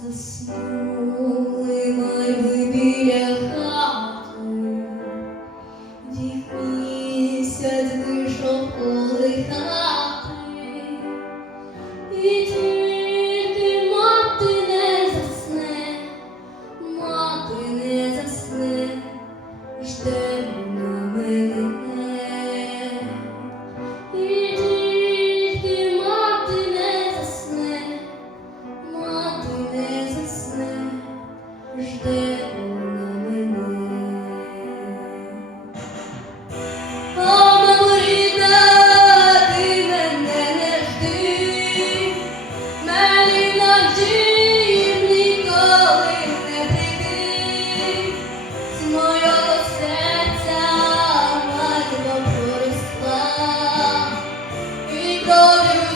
заснули мальви біля хати, дік місяць вийшов колиха.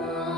Uh...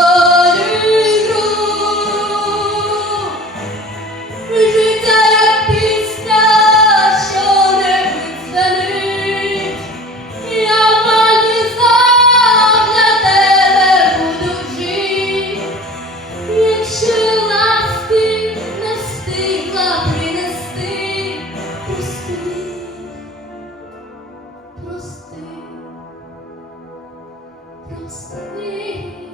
Christ.